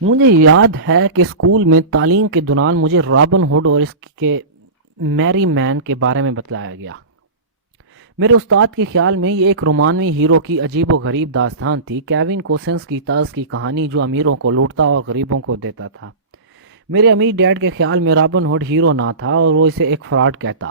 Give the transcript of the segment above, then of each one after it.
مجھے یاد ہے کہ اسکول میں تعلیم کے دوران مجھے رابن ہوڈ اور اس کے میری مین کے بارے میں بتلایا گیا۔ میرے استاد کے خیال میں یہ ایک رومانوی ہیرو کی عجیب و غریب داستان تھی، کیون کوسنس کی طرز کی کہانی جو امیروں کو لوٹتا اور غریبوں کو دیتا تھا۔ میرے امیر ڈیڈ کے خیال میں رابن ہوڈ ہیرو نہ تھا اور وہ اسے ایک فراڈ کہتا۔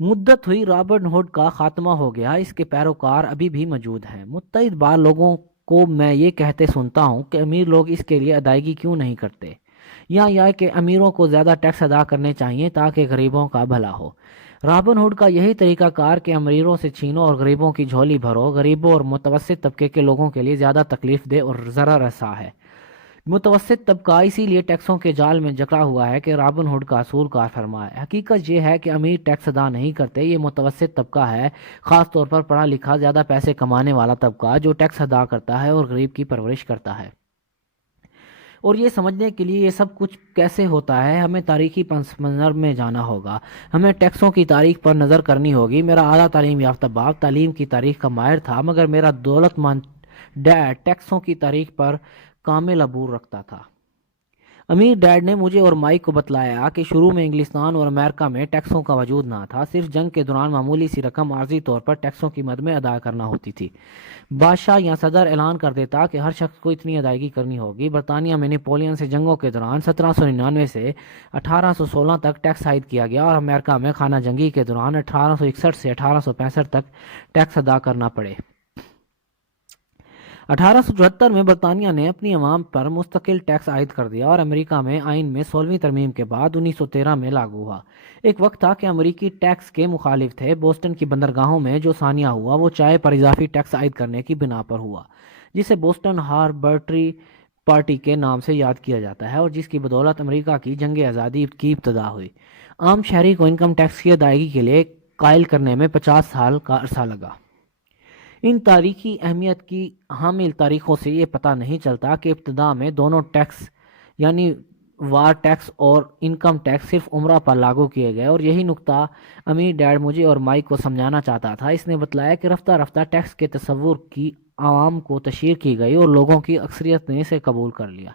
مدت ہوئی، رابن ہوڈ کا خاتمہ ہو گیا، اس کے پیروکار ابھی بھی موجود ہیں۔ متعدد بار لوگوں کو میں یہ کہتے سنتا ہوں کہ امیر لوگ اس کے لیے ادائیگی کیوں نہیں کرتے، یا یہ کہ امیروں کو زیادہ ٹیکس ادا کرنے چاہیے تاکہ غریبوں کا بھلا ہو۔ رابن ہوڈ کا یہی طریقہ کار کہ امیروں سے چھینو اور غریبوں کی جھولی بھرو، غریبوں اور متوسط طبقے کے لوگوں کے لیے زیادہ تکلیف دہ اور ضرر رسا ہے۔ متوسط طبقہ اسی لیے ٹیکسوں کے جال میں جکڑا ہوا ہے کہ رابن ہوڈ کا اصول کار فرما ہے۔ حقیقت یہ ہے کہ امیر ٹیکس ادا نہیں کرتے، یہ متوسط طبقہ ہے، خاص طور پر پڑھا لکھا زیادہ پیسے کمانے والا طبقہ جو ٹیکس ادا کرتا ہے اور غریب کی پرورش کرتا ہے۔ اور یہ سمجھنے کے لیے یہ سب کچھ کیسے ہوتا ہے، ہمیں تاریخی پس منظر میں جانا ہوگا، ہمیں ٹیکسوں کی تاریخ پر نظر کرنی ہوگی۔ میرا اعلیٰ تعلیم یافتہ باپ تعلیم کی تاریخ کا ماہر تھا، مگر میرا دولت مند ڈیڈ ٹیکسوں کی تاریخ پر کامل عبور رکھتا تھا۔ امیر ڈیڈ نے مجھے اور مائک کو بتلایا کہ شروع میں انگلستان اور امریکہ میں ٹیکسوں کا وجود نہ تھا، صرف جنگ کے دوران معمولی سی رقم عارضی طور پر ٹیکسوں کی مد میں ادا کرنا ہوتی تھی۔ بادشاہ یا صدر اعلان کر دیتا کہ ہر شخص کو اتنی ادائیگی کرنی ہوگی۔ برطانیہ میں نپولین سے جنگوں کے دوران 1799 سے 1816 تک ٹیکس عائد کیا گیا، اور امریکہ میں خانہ جنگی کے دوران 1861 سے 1865 تک ٹیکس ادا کرنا پڑے۔ 1874 میں برطانیہ نے اپنی عوام پر مستقل ٹیکس عائد کر دیا، اور امریکہ میں آئین میں 16ویں ترمیم کے بعد 1913 میں لاگو ہوا۔ ایک وقت تھا کہ امریکی ٹیکس کے مخالف تھے۔ بوسٹن کی بندرگاہوں میں جو ثانیہ ہوا وہ چائے پر اضافی ٹیکس عائد کرنے کی بنا پر ہوا، جسے بوسٹن ہاربرٹری پارٹی کے نام سے یاد کیا جاتا ہے، اور جس کی بدولت امریکہ کی جنگ آزادی کی ابتدا ہوئی۔ عام شہری کو انکم ٹیکس کی ادائیگی کے لیے قائل کرنے میں 50 سال کا عرصہ لگا۔ ان تاریخی اہمیت کی حامل تاریخوں سے یہ پتہ نہیں چلتا کہ ابتدا میں دونوں ٹیکس یعنی وار ٹیکس اور انکم ٹیکس صرف عمرہ پر لاگو کیے گئے، اور یہی نقطہ امیر ڈیڈ مجھے اور مائک کو سمجھانا چاہتا تھا۔ اس نے بتلایا کہ رفتہ رفتہ ٹیکس کے تصور کی عوام کو تشہیر کی گئی اور لوگوں کی اکثریت نے اسے قبول کر لیا۔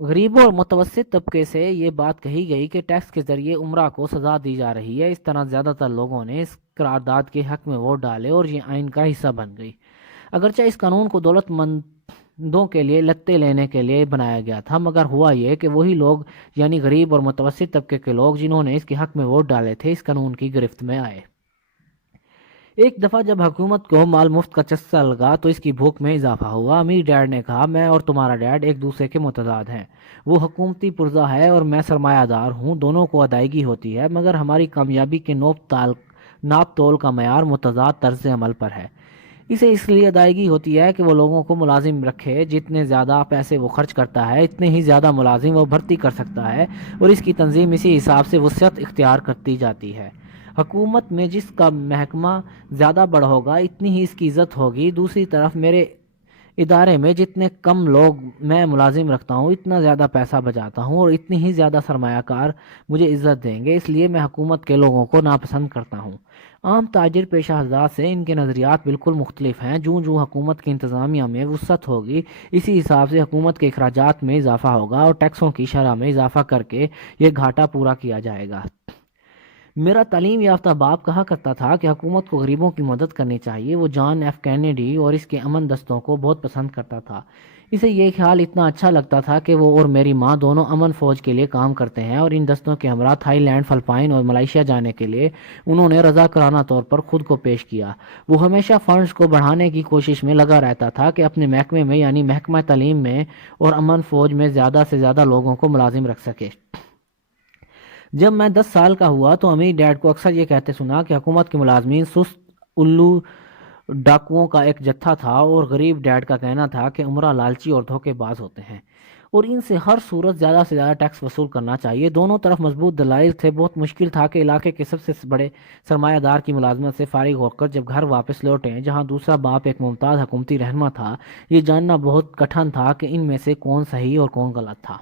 غریبوں اور متوسط طبقے سے یہ بات کہی گئی کہ ٹیکس کے ذریعے عمرہ کو سزا دی جا رہی ہے۔ اس طرح زیادہ تر لوگوں نے اس قرارداد کے حق میں ووٹ ڈالے اور یہ آئین کا حصہ بن گئی۔ اگرچہ اس قانون کو دولت مندوں کے لیے لتے لینے کے لیے بنایا گیا تھا، مگر ہوا یہ کہ وہی لوگ یعنی غریب اور متوسط طبقے کے لوگ جنہوں نے اس کے حق میں ووٹ ڈالے تھے، اس قانون کی گرفت میں آئے۔ ایک دفعہ جب حکومت کو مال مفت کا چسکا لگا تو اس کی بھوک میں اضافہ ہوا۔ امیر ڈیڈ نے کہا، میں اور تمہارا ڈیڈ ایک دوسرے کے متضاد ہیں۔ وہ حکومتی پرزہ ہے اور میں سرمایہ دار ہوں، دونوں کو ادائیگی ہوتی ہے، مگر ہماری کامیابی کے ناپ تول کا معیار متضاد طرز عمل پر ہے۔ اسے اس لیے ادائیگی ہوتی ہے کہ وہ لوگوں کو ملازم رکھے، جتنے زیادہ پیسے وہ خرچ کرتا ہے اتنے ہی زیادہ ملازم وہ بھرتی کر سکتا ہے، اور اس کی تنظیم اسی حساب سے وسعت اختیار کرتی جاتی ہے۔ حکومت میں جس کا محکمہ زیادہ بڑا ہوگا اتنی ہی اس کی عزت ہوگی۔ دوسری طرف میرے ادارے میں جتنے کم لوگ میں ملازم رکھتا ہوں اتنا زیادہ پیسہ بچاتا ہوں، اور اتنی ہی زیادہ سرمایہ کار مجھے عزت دیں گے، اس لیے میں حکومت کے لوگوں کو ناپسند کرتا ہوں۔ عام تاجر پیشہ حضرات سے ان کے نظریات بالکل مختلف ہیں۔ جوں جوں حکومت کی انتظامیہ میں وسعت ہوگی، اسی حساب سے حکومت کے اخراجات میں اضافہ ہوگا، اور ٹیکسوں کی شرح میں اضافہ کر کے یہ گھاٹا پورا کیا جائے گا۔ میرا تعلیم یافتہ باپ کہا کرتا تھا کہ حکومت کو غریبوں کی مدد کرنی چاہیے۔ وہ جان ایف کینیڈی اور اس کے امن دستوں کو بہت پسند کرتا تھا۔ اسے یہ خیال اتنا اچھا لگتا تھا کہ وہ اور میری ماں دونوں امن فوج کے لیے کام کرتے ہیں، اور ان دستوں کے ہمراہ تھائی لینڈ، فلپائن اور ملائیشیا جانے کے لیے انہوں نے رضاکارانہ طور پر خود کو پیش کیا۔ وہ ہمیشہ فنڈز کو بڑھانے کی کوشش میں لگا رہتا تھا کہ اپنے محکمے میں یعنی محکمہ تعلیم میں اور امن فوج میں زیادہ سے زیادہ لوگوں کو ملازم رکھ سکے۔ جب میں 10 سال کا ہوا تو امیر ڈیڈ کو اکثر یہ کہتے سنا کہ حکومت کے ملازمین سست الو ڈاکوؤں کا ایک جتھا تھا، اور غریب ڈیڈ کا کہنا تھا کہ عمرہ لالچی اور دھوکے باز ہوتے ہیں، اور ان سے ہر صورت زیادہ سے زیادہ ٹیکس وصول کرنا چاہیے۔ دونوں طرف مضبوط دلائل تھے۔ بہت مشکل تھا کہ علاقے کے سب سے بڑے سرمایہ دار کی ملازمت سے فارغ ہو کر جب گھر واپس لوٹیں، جہاں دوسرا باپ ایک ممتاز حکومتی رہنما تھا، یہ جاننا بہت کٹھن تھا کہ ان میں سے کون صحیح اور کون غلط تھا۔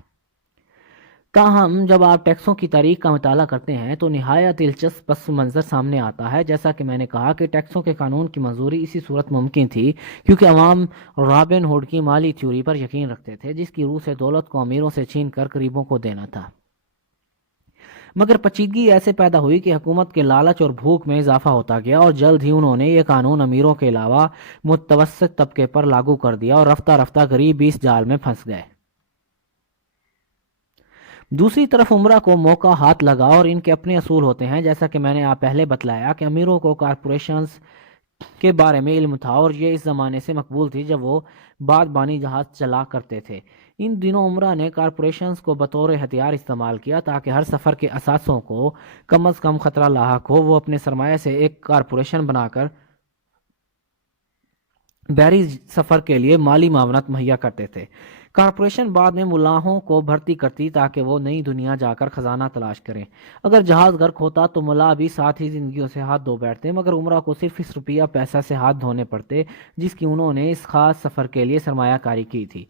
تاہم جب آپ ٹیکسوں کی تاریخ کا مطالعہ کرتے ہیں تو نہایت دلچسپ پس منظر سامنے آتا ہے۔ جیسا کہ میں نے کہا کہ ٹیکسوں کے قانون کی منظوری اسی صورت ممکن تھی کیونکہ عوام رابن ہوڈ کی مالی تھیوری پر یقین رکھتے تھے، جس کی روح سے دولت کو امیروں سے چھین کر غریبوں کو دینا تھا۔ مگر پیچیدگی ایسے پیدا ہوئی کہ حکومت کے لالچ اور بھوک میں اضافہ ہوتا گیا، اور جلد ہی انہوں نے یہ قانون امیروں کے علاوہ متوسط طبقے پر لاگو کر دیا، اور رفتہ رفتہ غریب بھی اس جال میں پھنس گئے۔ دوسری طرف عمرہ کو موقع ہاتھ لگا، اور ان کے اپنے اصول ہوتے ہیں، جیسا کہ میں نے آپ پہلے بتلایا کہ امیروں کو کارپوریشنز کے بارے میں علم تھا، اور یہ اس زمانے سے مقبول تھی جب وہ بادبانی جہاز چلا کرتے تھے۔ ان دنوں عمرہ نے کارپوریشنز کو بطور ہتھیار استعمال کیا تاکہ ہر سفر کے اثاثوں کو کم از کم خطرہ لاحق ہو۔ وہ اپنے سرمایہ سے ایک کارپوریشن بنا کر بحری سفر کے لیے مالی معاونت مہیا کرتے تھے۔ کارپوریشن بعد میں ملاحوں کو بھرتی کرتی تاکہ وہ نئی دنیا جا کر خزانہ تلاش کریں۔ اگر جہاز غرق ہوتا تو ملا بھی ساتھ ہی زندگیوں سے ہاتھ دھو بیٹھتے، مگر عمرہ کو صرف اس روپیہ پیسہ سے ہاتھ دھونے پڑتے جس کی انہوں نے اس خاص سفر کے لیے سرمایہ کاری کی تھی۔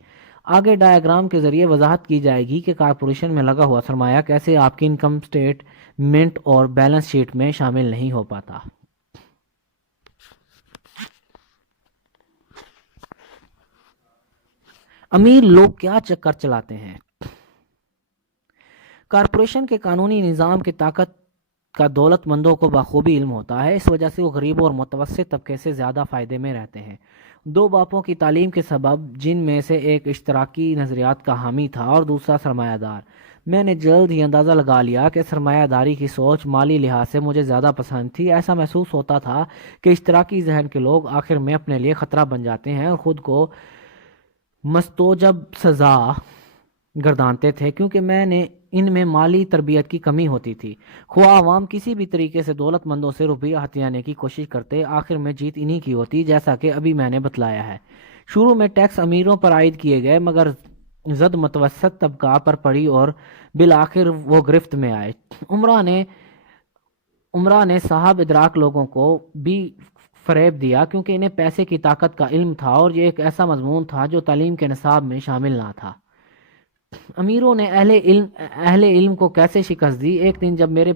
آگے ڈائیگرام کے ذریعے وضاحت کی جائے گی کہ کارپوریشن میں لگا ہوا سرمایہ کیسے آپ کی انکم سٹیٹمنٹ اور بیلنس شیٹ میں شامل نہیں ہو پاتا۔ امیر لوگ کیا چکر چلاتے ہیں؟ کارپوریشن کے قانونی نظام کی طاقت کا دولت مندوں کو بخوبی علم ہوتا ہے، اس وجہ سے وہ غریبوں اور متوسط طبقے سے زیادہ فائدے میں رہتے ہیں۔ دو باپوں کی تعلیم کے سبب، جن میں سے ایک اشتراکی نظریات کا حامی تھا اور دوسرا سرمایہ دار، میں نے جلد ہی اندازہ لگا لیا کہ سرمایہ داری کی سوچ مالی لحاظ سے مجھے زیادہ پسند تھی۔ ایسا محسوس ہوتا تھا کہ اشتراکی ذہن کے لوگ آخر میں اپنے لیے خطرہ بن جاتے ہیں اور خود کو مستوجب سزا گردانتے تھے، کیونکہ ان میں مالی تربیت کی کمی ہوتی تھی۔ خواہ عوام کسی بھی طریقے سے دولت مندوں سے روپیہ ہتھیانے کی کوشش کرتے، آخر میں جیت انہی کی ہوتی، جیسا کہ ابھی میں نے بتلایا ہے۔ شروع میں ٹیکس امیروں پر عائد کیے گئے، مگر زد متوسط طبقہ پر پڑی اور بالآخر وہ گرفت میں آئے۔ عمرہ نے صاحب ادراک لوگوں کو بھی فریب دیا، کیونکہ انہیں پیسے کی طاقت کا علم تھا، اور یہ ایک ایسا مضمون تھا جو تعلیم کے نصاب میں شامل نہ تھا۔ امیروں نے اہل علم کو کیسے شکست دی؟ ایک دن جب میرے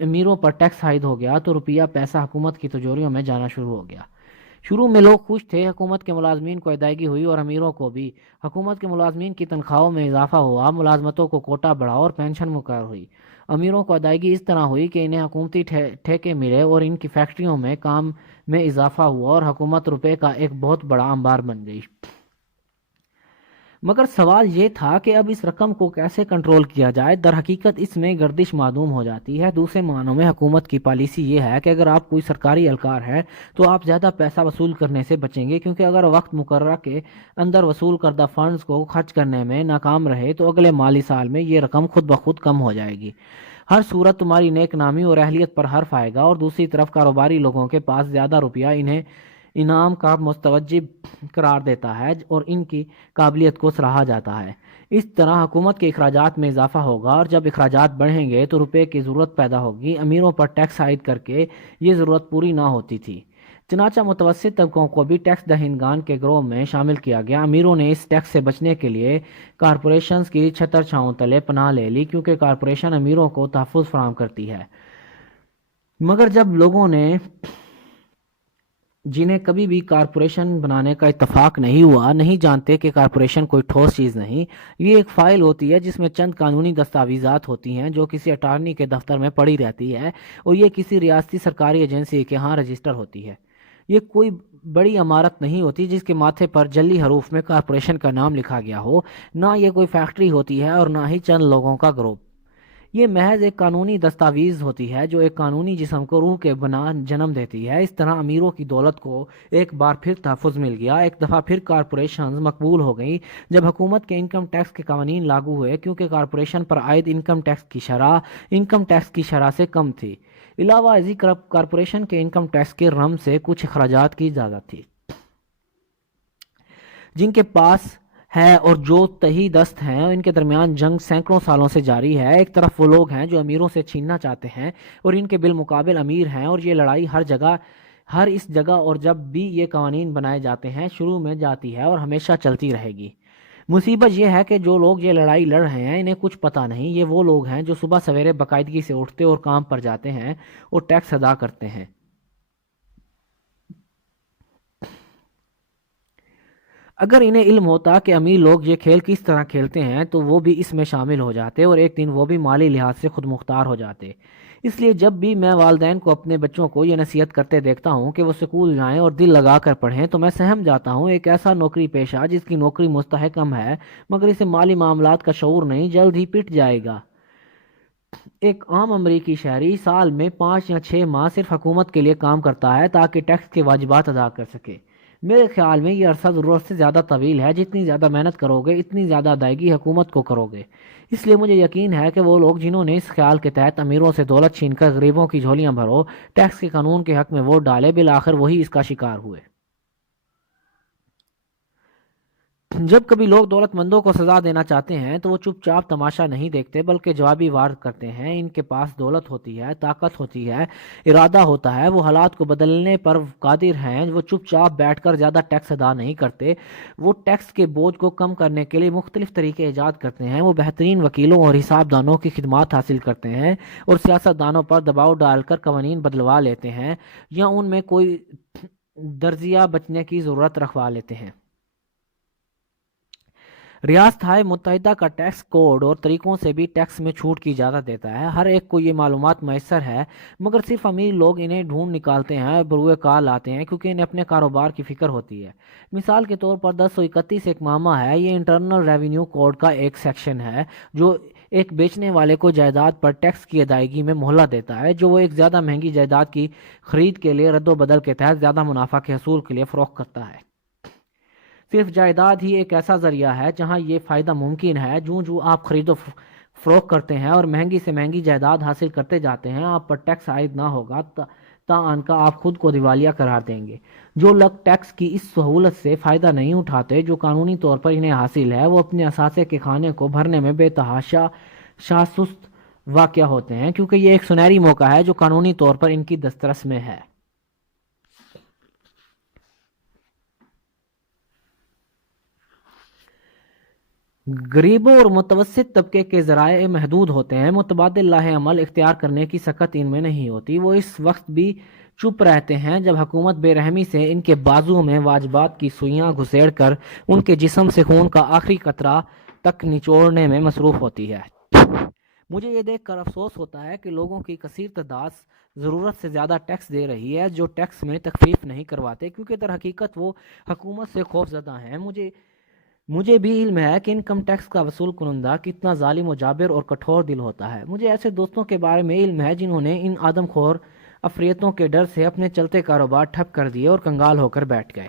امیروں پر ٹیکس عائد ہو گیا تو روپیہ پیسہ حکومت کی تجوریوں میں جانا شروع ہو گیا۔ شروع میں لوگ خوش تھے، حکومت کے ملازمین کو ادائیگی ہوئی اور امیروں کو بھی۔ حکومت کے ملازمین کی تنخواہوں میں اضافہ ہوا، ملازمتوں کو کوٹا بڑھا اور پینشن مقرر ہوئی۔ امیروں کو ادائیگی اس طرح ہوئی کہ انہیں حکومتی ٹھیکے ملے اور ان کی فیکٹریوں میں کام میں اضافہ ہوا، اور حکومت روپے کا ایک بہت بڑا انبار بن گئی۔ مگر سوال یہ تھا کہ اب اس رقم کو کیسے کنٹرول کیا جائے؟ در حقیقت اس میں گردش معدوم ہو جاتی ہے۔ دوسرے معنوں میں حکومت کی پالیسی یہ ہے کہ اگر آپ کوئی سرکاری اہلکار ہے تو آپ زیادہ پیسہ وصول کرنے سے بچیں گے، کیونکہ اگر وقت مقررہ کے اندر وصول کردہ فنڈز کو خرچ کرنے میں ناکام رہے تو اگلے مالی سال میں یہ رقم خود بخود کم ہو جائے گی۔ ہر صورت تمہاری نیک نامی اور اہلیت پر حرف آئے گا، اور دوسری طرف کاروباری لوگوں کے پاس زیادہ روپیہ انہیں انعام کا مستوجب قرار دیتا ہے اور ان کی قابلیت کو سراہا جاتا ہے۔ اس طرح حکومت کے اخراجات میں اضافہ ہوگا، اور جب اخراجات بڑھیں گے تو روپے کی ضرورت پیدا ہوگی۔ امیروں پر ٹیکس عائد کر کے یہ ضرورت پوری نہ ہوتی تھی، چنانچہ متوسط طبقوں کو بھی ٹیکس دہندگان کے گروہ میں شامل کیا گیا۔ امیروں نے اس ٹیکس سے بچنے کے لیے کارپوریشنز کی چھتر چھاؤں تلے پناہ لے لی، کیونکہ کارپوریشن امیروں کو تحفظ فراہم کرتی ہے۔ مگر جب لوگوں نے جنہیں کبھی بھی کارپوریشن بنانے کا اتفاق نہیں ہوا نہیں جانتے کہ کارپوریشن کوئی ٹھوس چیز نہیں، یہ ایک فائل ہوتی ہے جس میں چند قانونی دستاویزات ہوتی ہیں جو کسی اٹارنی کے دفتر میں پڑی رہتی ہے، اور یہ کسی ریاستی سرکاری ایجنسی کے ہاں رجسٹر ہوتی ہے۔ یہ کوئی بڑی عمارت نہیں ہوتی جس کے ماتھے پر جعلی حروف میں کارپوریشن کا نام لکھا گیا ہو، نہ یہ کوئی فیکٹری ہوتی ہے اور نہ ہی چند لوگوں کا گروپ۔ یہ محض ایک قانونی دستاویز ہوتی ہے جو ایک قانونی جسم کو روح کے بنا جنم دیتی ہے۔ اس طرح امیروں کی دولت کو ایک بار پھر تحفظ مل گیا، ایک دفعہ پھر کارپوریشنز مقبول ہو گئی جب حکومت کے انکم ٹیکس کے قوانین لاگو ہوئے، کیونکہ کارپوریشن پر عائد انکم ٹیکس کی شرح سے کم تھی۔ علاوہ ازیں کارپوریشن کے انکم ٹیکس کے رم سے کچھ اخراجات کی اجازت تھی۔ جن کے پاس ہے اور جو تہی دست ہیں، ان کے درمیان جنگ سینکڑوں سالوں سے جاری ہے۔ ایک طرف وہ لوگ ہیں جو امیروں سے چھیننا چاہتے ہیں اور ان کے بالمقابل امیر ہیں، اور یہ لڑائی ہر اس جگہ اور جب بھی یہ قوانین بنائے جاتے ہیں شروع میں جاتی ہے اور ہمیشہ چلتی رہے گی۔ مصیبت یہ ہے کہ جو لوگ یہ لڑائی لڑ رہے ہیں انہیں کچھ پتہ نہیں، یہ وہ لوگ ہیں جو صبح سویرے باقاعدگی سے اٹھتے اور کام پر جاتے ہیں اور ٹیکس ادا کرتے ہیں۔ اگر انہیں علم ہوتا کہ امیر لوگ یہ کھیل کس طرح کھیلتے ہیں تو وہ بھی اس میں شامل ہو جاتے اور ایک دن وہ بھی مالی لحاظ سے خود مختار ہو جاتے۔ اس لیے جب بھی میں والدین کو اپنے بچوں کو یہ نصیحت کرتے دیکھتا ہوں کہ وہ اسکول جائیں اور دل لگا کر پڑھیں تو میں سہم جاتا ہوں۔ ایک ایسا نوکری پیشہ جس کی نوکری مستحکم ہے مگر اسے مالی معاملات کا شعور نہیں، جلد ہی پٹ جائے گا۔ ایک عام امریکی شہری سال میں 5 یا 6 ماہ صرف حکومت کے لیے کام کرتا ہے تاکہ ٹیکس کے واجبات ادا کر سکے۔ میرے خیال میں یہ عرصہ ضرورت سے زیادہ طویل ہے، جتنی زیادہ محنت کرو گے اتنی زیادہ ادائیگی حکومت کو کرو گے۔ اس لیے مجھے یقین ہے کہ وہ لوگ جنہوں نے اس خیال کے تحت امیروں سے دولت چھین کر غریبوں کی جھولیاں بھرو، ٹیکس کے قانون کے حق میں ووٹ ڈالے، بالآخر وہی اس کا شکار ہوئے۔ جب کبھی لوگ دولت مندوں کو سزا دینا چاہتے ہیں تو وہ چپ چاپ تماشا نہیں دیکھتے بلکہ جوابی وار کرتے ہیں۔ ان کے پاس دولت ہوتی ہے، طاقت ہوتی ہے، ارادہ ہوتا ہے، وہ حالات کو بدلنے پر قادر ہیں۔ وہ چپ چاپ بیٹھ کر زیادہ ٹیکس ادا نہیں کرتے، وہ ٹیکس کے بوجھ کو کم کرنے کے لیے مختلف طریقے ایجاد کرتے ہیں۔ وہ بہترین وکیلوں اور حساب دانوں کی خدمات حاصل کرتے ہیں اور سیاست دانوں پر دباؤ ڈال کر قوانین بدلوا لیتے ہیں یا ان میں کوئی درجہ بچنے کی ضرورت رکھوا لیتے ہیں۔ ریاستہائے متحدہ کا ٹیکس کوڈ اور طریقوں سے بھی ٹیکس میں چھوٹ کی اجازت دیتا ہے۔ ہر ایک کو یہ معلومات میسر ہے مگر صرف امیر لوگ انہیں ڈھونڈ نکالتے ہیں اور بروئے کار لاتے ہیں کیونکہ انہیں اپنے کاروبار کی فکر ہوتی ہے۔ مثال کے طور پر 1031 ایک معاملہ ہے۔ یہ انٹرنل ریونیو کوڈ کا ایک سیکشن ہے جو ایک بیچنے والے کو جائیداد پر ٹیکس کی ادائیگی میں مہلت دیتا ہے جو وہ ایک زیادہ مہنگی جائیداد کی خرید کے لیے رد و بدل کے تحت زیادہ منافع کے حصول کے لیے فروخت کرتا ہے۔ صرف جائیداد ہی ایک ایسا ذریعہ ہے جہاں یہ فائدہ ممکن ہے۔ جو آپ خرید و فروخت کرتے ہیں اور مہنگی سے مہنگی جائیداد حاصل کرتے جاتے ہیں، آپ پر ٹیکس عائد نہ ہوگا تا ان کا آپ خود کو دیوالیہ قرار دیں گے۔ جو لوگ ٹیکس کی اس سہولت سے فائدہ نہیں اٹھاتے جو قانونی طور پر انہیں حاصل ہے، وہ اپنے اثاثے کے کھانے کو بھرنے میں بے تحاشا سست واقع ہوتے ہیں کیونکہ یہ ایک سنہری موقع ہے جو قانونی طور پر ان کی دسترس میں ہے۔ غریبوں اور متوسط طبقے کے ذرائع محدود ہوتے ہیں، متبادل لاہ عمل اختیار کرنے کی سخت ان میں نہیں ہوتی۔ وہ اس وقت بھی چپ رہتے ہیں جب حکومت بے رحمی سے ان کے بازو میں واجبات کی سوئیاں گھسیڑ کر ان کے جسم سے خون کا آخری قطرہ تک نچوڑنے میں مصروف ہوتی ہے۔ مجھے یہ دیکھ کر افسوس ہوتا ہے کہ لوگوں کی کثیر تعداد ضرورت سے زیادہ ٹیکس دے رہی ہے جو ٹیکس میں تخفیف نہیں کرواتے کیونکہ در حقیقت وہ حکومت سے خوف زدہ ہیں۔ مجھے بھی علم ہے کہ انکم ٹیکس کا وصول کنندہ کتنا ظالم و جابر اور کٹھور دل ہوتا ہے۔ مجھے ایسے دوستوں کے بارے میں علم ہے جنہوں نے ان آدم خور افریتوں کے ڈر سے اپنے چلتے کاروبار ٹھپ کر دیے اور کنگال ہو کر بیٹھ گئے۔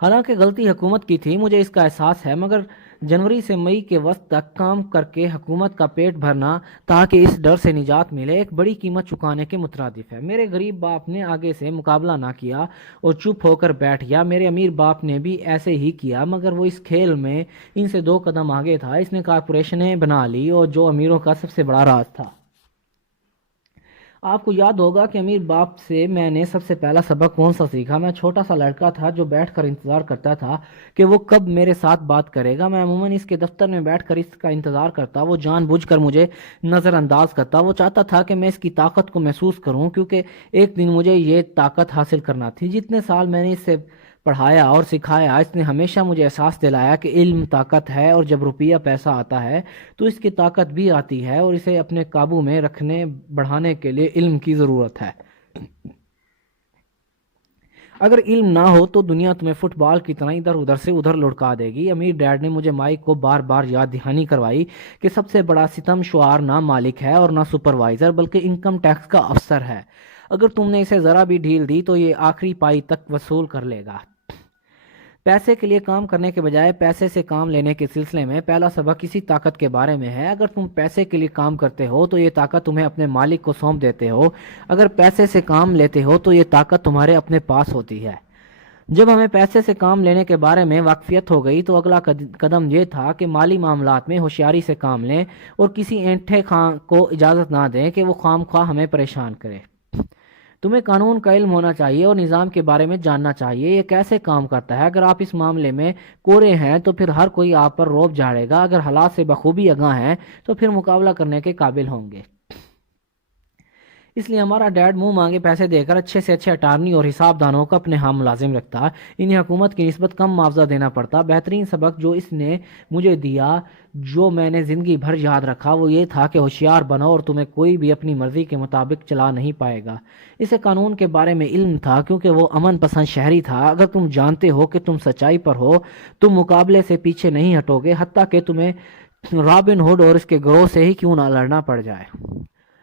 حالانکہ غلطی حکومت کی تھی، مجھے اس کا احساس ہے، مگر جنوری سے مئی کے وسط تک کام کر کے حکومت کا پیٹ بھرنا تاکہ اس ڈر سے نجات ملے ایک بڑی قیمت چکانے کے مترادف ہے۔ میرے غریب باپ نے آگے سے مقابلہ نہ کیا اور چپ ہو کر بیٹھ گیا۔ میرے امیر باپ نے بھی ایسے ہی کیا مگر وہ اس کھیل میں ان سے 2 قدم آگے تھا۔ اس نے کارپوریشنیں بنا لی اور جو امیروں کا سب سے بڑا راز تھا۔ آپ کو یاد ہوگا کہ امیر باپ سے میں نے سب سے پہلا سبق کون سا سیکھا؟ میں چھوٹا سا لڑکا تھا جو بیٹھ کر انتظار کرتا تھا کہ وہ کب میرے ساتھ بات کرے گا۔ میں عموماً اس کے دفتر میں بیٹھ کر اس کا انتظار کرتا۔ وہ جان بوجھ کر مجھے نظر انداز کرتا۔ وہ چاہتا تھا کہ میں اس کی طاقت کو محسوس کروں کیونکہ ایک دن مجھے یہ طاقت حاصل کرنا تھی۔ جتنے سال میں نے اس سے پڑھایا اور سکھایا، اس نے ہمیشہ مجھے احساس دلایا کہ علم طاقت ہے اور جب روپیہ پیسہ آتا ہے تو اس کی طاقت بھی آتی ہے اور اسے اپنے قابو میں رکھنے بڑھانے کے لیے علم کی ضرورت ہے۔ اگر علم نہ ہو تو دنیا تمہیں فٹ بال کی طرح ادھر ادھر سے ادھر لڑکا دے گی۔ امیر ڈیڈ نے مجھے مائک کو بار بار یاد دہانی کروائی کہ سب سے بڑا ستم شعار نہ مالک ہے اور نہ سپروائزر بلکہ انکم ٹیکس کا افسر ہے۔ اگر تم نے اسے ذرا بھی ڈھیل دی تو یہ آخری پائی تک وصول کر لے گا۔ پیسے کے لیے کام کرنے کے بجائے پیسے سے کام لینے کے سلسلے میں پہلا سبق اسی طاقت کے بارے میں ہے۔ اگر تم پیسے کے لیے کام کرتے ہو تو یہ طاقت تمہیں اپنے مالک کو سونپ دیتے ہو، اگر پیسے سے کام لیتے ہو تو یہ طاقت تمہارے اپنے پاس ہوتی ہے۔ جب ہمیں پیسے سے کام لینے کے بارے میں واقفیت ہو گئی تو اگلا قدم یہ تھا کہ مالی معاملات میں ہوشیاری سے کام لیں اور کسی اینٹھے خاں کو اجازت نہ دیں کہ وہ خام خواہ ہمیں پریشان کرے۔ تمہیں قانون کا علم ہونا چاہیے اور نظام کے بارے میں جاننا چاہیے یہ کیسے کام کرتا ہے۔ اگر آپ اس معاملے میں کورے ہیں تو پھر ہر کوئی آپ پر روب جھاڑے گا، اگر حالات سے بخوبی آگاہ ہیں تو پھر مقابلہ کرنے کے قابل ہوں گے۔ اس لیے ہمارا ڈیڈ منہ مانگے پیسے دے کر اچھے سے اچھے اٹارنی اور حساب دانوں کو اپنے ہاں ملازم رکھتا، انہیں حکومت کی نسبت کم معاوضہ دینا پڑتا۔ بہترین سبق جو اس نے مجھے دیا، جو میں نے زندگی بھر یاد رکھا، وہ یہ تھا کہ ہوشیار بنو اور تمہیں کوئی بھی اپنی مرضی کے مطابق چلا نہیں پائے گا۔ اسے قانون کے بارے میں علم تھا کیونکہ وہ امن پسند شہری تھا۔ اگر تم جانتے ہو کہ تم سچائی پر ہو، تم مقابلے سے پیچھے نہیں ہٹو گے، حتیٰ کہ تمہیں رابن ہوڈ اور اس کے گروہ سے ہی کیوں نہ لڑنا پڑ جائے۔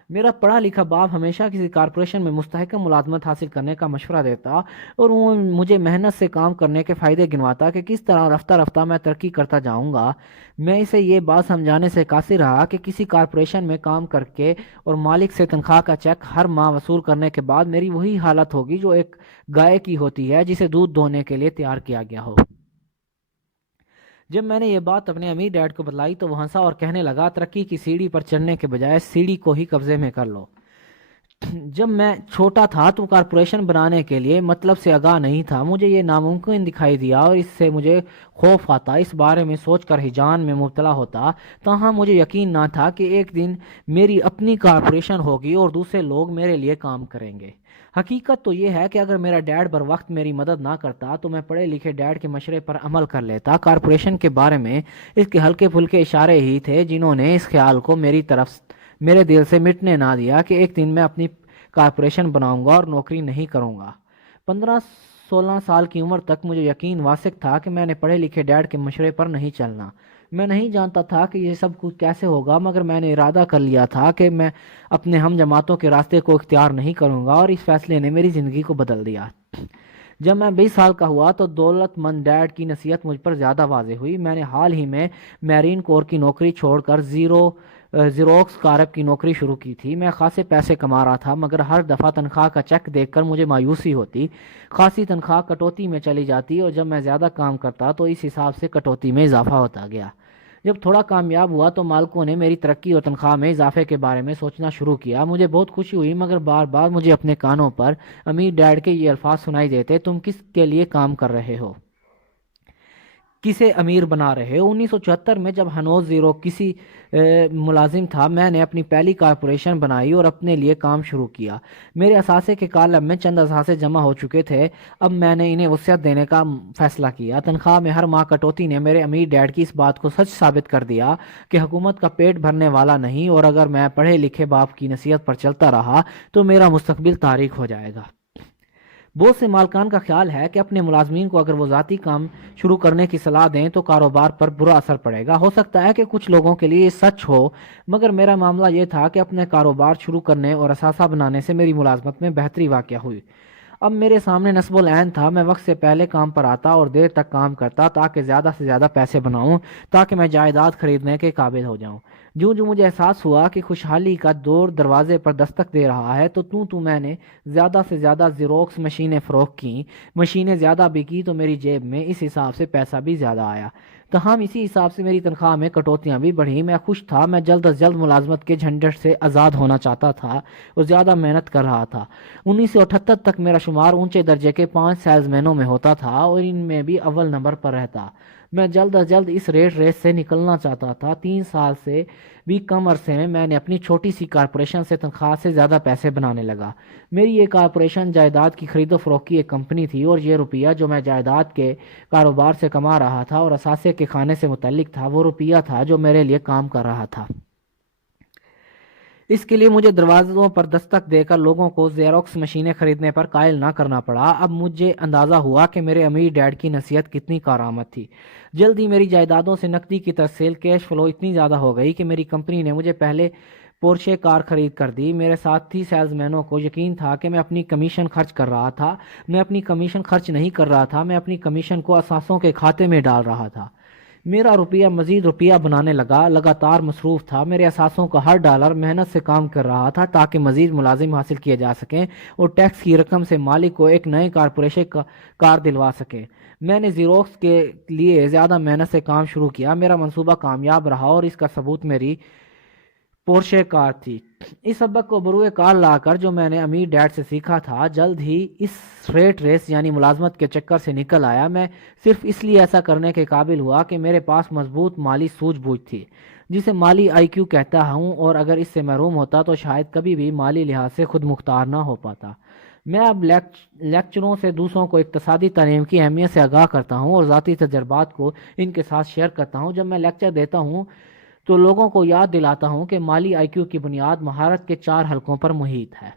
میرا پڑھا لکھا باپ ہمیشہ کسی کارپوریشن میں مستحکم ملازمت حاصل کرنے کا مشورہ دیتا اور وہ مجھے محنت سے کام کرنے کے فائدے گنواتا کہ کس طرح رفتہ رفتہ میں ترقی کرتا جاؤں گا۔ میں اسے یہ بات سمجھانے سے قاصر رہا کہ کسی کارپوریشن میں کام کر کے اور مالک سے تنخواہ کا چیک ہر ماہ وصول کرنے کے بعد میری وہی حالت ہوگی جو ایک گائے کی ہوتی ہے جسے دودھ دوہنے کے لیے تیار کیا گیا ہو۔ جب میں نے یہ بات اپنے امیر ڈیڈ کو بتلائی تو وہ ہنسا اور کہنے لگا، ترقی کی سیڑھی پر چڑھنے کے بجائے سیڑھی کو ہی قبضے میں کر لو۔ جب میں چھوٹا تھا تو کارپوریشن بنانے کے لیے مطلب سے آگاہ نہیں تھا، مجھے یہ ناممکن دکھائی دیا اور اس سے مجھے خوف آتا، اس بارے میں سوچ کر ہیجان میں مبتلا ہوتا۔ تاہم مجھے یقین نہ تھا کہ ایک دن میری اپنی کارپوریشن ہوگی اور دوسرے لوگ میرے لیے کام کریں گے۔ حقیقت تو یہ ہے کہ اگر میرا ڈیڈ بر وقت میری مدد نہ کرتا تو میں پڑھے لکھے ڈیڈ کے مشورے پر عمل کر لیتا۔ کارپوریشن کے بارے میں اس کے ہلکے پھلکے اشارے ہی تھے جنہوں نے اس خیال کو میرے دل سے مٹنے نہ دیا کہ ایک دن میں اپنی کارپوریشن بناؤں گا اور نوکری نہیں کروں گا۔ 15-16 سال کی عمر تک مجھے یقین واثق تھا کہ میں نے پڑھے لکھے ڈیڈ کے مشورے پر نہیں چلنا۔ میں نہیں جانتا تھا کہ یہ سب کچھ کیسے ہوگا، مگر میں نے ارادہ کر لیا تھا کہ میں اپنے ہم جماعتوں کے راستے کو اختیار نہیں کروں گا، اور اس فیصلے نے میری زندگی کو بدل دیا۔ جب میں 20 سال کا ہوا تو دولت مند ڈیڈ کی نصیحت مجھ پر زیادہ واضح ہوئی۔ میں نے حال ہی میں میرین کور کی نوکری چھوڑ کر زیروکس کارپ کی نوکری شروع کی تھی۔ میں خاصے پیسے کما رہا تھا، مگر ہر دفعہ تنخواہ کا چیک دیکھ کر مجھے مایوسی ہوتی۔ خاصی تنخواہ کٹوتی میں چلی جاتی اور جب میں زیادہ کام کرتا تو اس حساب سے کٹوتی میں اضافہ ہوتا گیا۔ جب تھوڑا کامیاب ہوا تو مالکوں نے میری ترقی اور تنخواہ میں اضافے کے بارے میں سوچنا شروع کیا۔ مجھے بہت خوشی ہوئی، مگر بار بار مجھے اپنے کانوں پر امیر ڈیڈ کے یہ الفاظ سنائی دیتے، تم کس کے لیے کام کر رہے ہو، کسے امیر بنا رہے ہو۔ 1974 میں جب ہنوز زیرو کسی ملازم تھا، میں نے اپنی پہلی کارپوریشن بنائی اور اپنے لیے کام شروع کیا۔ میرے اثاثے کے کالم میں چند اثاثے جمع ہو چکے تھے، اب میں نے انہیں وصیت دینے کا فیصلہ کیا۔ تنخواہ میں ہر ماہ کٹوتی نے میرے امیر ڈیڈ کی اس بات کو سچ ثابت کر دیا کہ حکومت کا پیٹ بھرنے والا نہیں، اور اگر میں پڑھے لکھے باپ کی نصیحت پر چلتا رہا تو میرا مستقبل تاریک ہو جائے گا۔ بہت سے مالکان کا خیال ہے کہ اپنے ملازمین کو اگر وہ ذاتی کام شروع کرنے کی صلاح دیں تو کاروبار پر برا اثر پڑے گا۔ ہو سکتا ہے کہ کچھ لوگوں کے لیے یہ سچ ہو، مگر میرا معاملہ یہ تھا کہ اپنے کاروبار شروع کرنے اور اثاثہ بنانے سے میری ملازمت میں بہتری واقع ہوئی۔ اب میرے سامنے نصب العین تھا، میں وقت سے پہلے کام پر آتا اور دیر تک کام کرتا تاکہ زیادہ سے زیادہ پیسے بناؤں، تاکہ میں جائیداد خریدنے کے قابل ہو جاؤں۔ جو مجھے احساس ہوا کہ خوشحالی کا دور دروازے پر دستک دے رہا ہے تو میں نے زیادہ سے زیادہ زیروکس مشینیں فروخت کیں۔ مشینیں زیادہ بکی تو میری جیب میں اس حساب سے پیسہ بھی زیادہ آیا، تاہم اسی حساب سے میری تنخواہ میں کٹوتیاں بھی بڑھیں۔ میں خوش تھا، میں جلد از جلد ملازمت کے جھنجٹ سے آزاد ہونا چاہتا تھا اور زیادہ محنت کر رہا تھا۔ 1978 تک میرا شمار اونچے درجے کے 5 سیلز مینوں میں ہوتا تھا اور ان میں بھی اول نمبر پر رہتا۔ میں جلد از جلد اس ریس سے نکلنا چاہتا تھا۔ 3 سال سے بھی کم عرصے میں نے اپنی چھوٹی سی کارپوریشن سے تنخواہ سے زیادہ پیسے بنانے لگا۔ میری یہ کارپوریشن جائیداد کی خرید و فروخت کی ایک کمپنی تھی، اور یہ روپیہ جو میں جائیداد کے کاروبار سے کما رہا تھا اور اثاثے کے خانے سے متعلق تھا، وہ روپیہ تھا جو میرے لیے کام کر رہا تھا۔ اس کے لیے مجھے دروازوں پر دستک دے کر لوگوں کو زیروکس مشینیں خریدنے پر قائل نہ کرنا پڑا۔ اب مجھے اندازہ ہوا کہ میرے امیر ڈیڈ کی نصیحت کتنی کارآمد تھی۔ جلد ہی میری جائیدادوں سے نقدی کی ترسیل کیش فلو اتنی زیادہ ہو گئی کہ میری کمپنی نے مجھے پہلے پورشے کار خرید کر دی۔ میرے ساتھی سیلز مینوں کو یقین تھا کہ میں اپنی کمیشن خرچ کر رہا تھا۔ میں اپنی کمیشن خرچ نہیں کر رہا تھا، میں اپنی کمیشن کو اثاثوں کے کھاتے میں ڈال رہا تھا۔ میرا روپیہ مزید روپیہ بنانے لگا، لگاتار مصروف تھا۔ میرے اثاثوں کا ہر ڈالر محنت سے کام کر رہا تھا تاکہ مزید ملازم حاصل کیے جا سکیں اور ٹیکس کی رقم سے مالک کو ایک نئے کارپوریشن کار دلوا سکیں۔ میں نے زیروکس کے لیے زیادہ محنت سے کام شروع کیا۔ میرا منصوبہ کامیاب رہا اور اس کا ثبوت میری پورشے کار تھی۔ اس سبق کو بروئے کار لا کر جو میں نے امیر ڈیڈ سے سیکھا تھا، جلد ہی اس ریٹ ریس یعنی ملازمت کے چکر سے نکل آیا۔ میں صرف اس لیے ایسا کرنے کے قابل ہوا کہ میرے پاس مضبوط مالی سوجھ بوجھ تھی، جسے مالی آئی کیو کہتا ہوں، اور اگر اس سے محروم ہوتا تو شاید کبھی بھی مالی لحاظ سے خود مختار نہ ہو پاتا۔ میں اب لیکچروں سے دوسروں کو اقتصادی تعلیم کی اہمیت سے آگاہ کرتا ہوں اور ذاتی تجربات کو ان کے ساتھ شیئر کرتا ہوں۔ جب میں لیکچر دیتا ہوں تو لوگوں کو یاد دلاتا ہوں کہ مالی آئی کیو کی بنیاد مہارت کے 4 حلقوں پر محیط ہے۔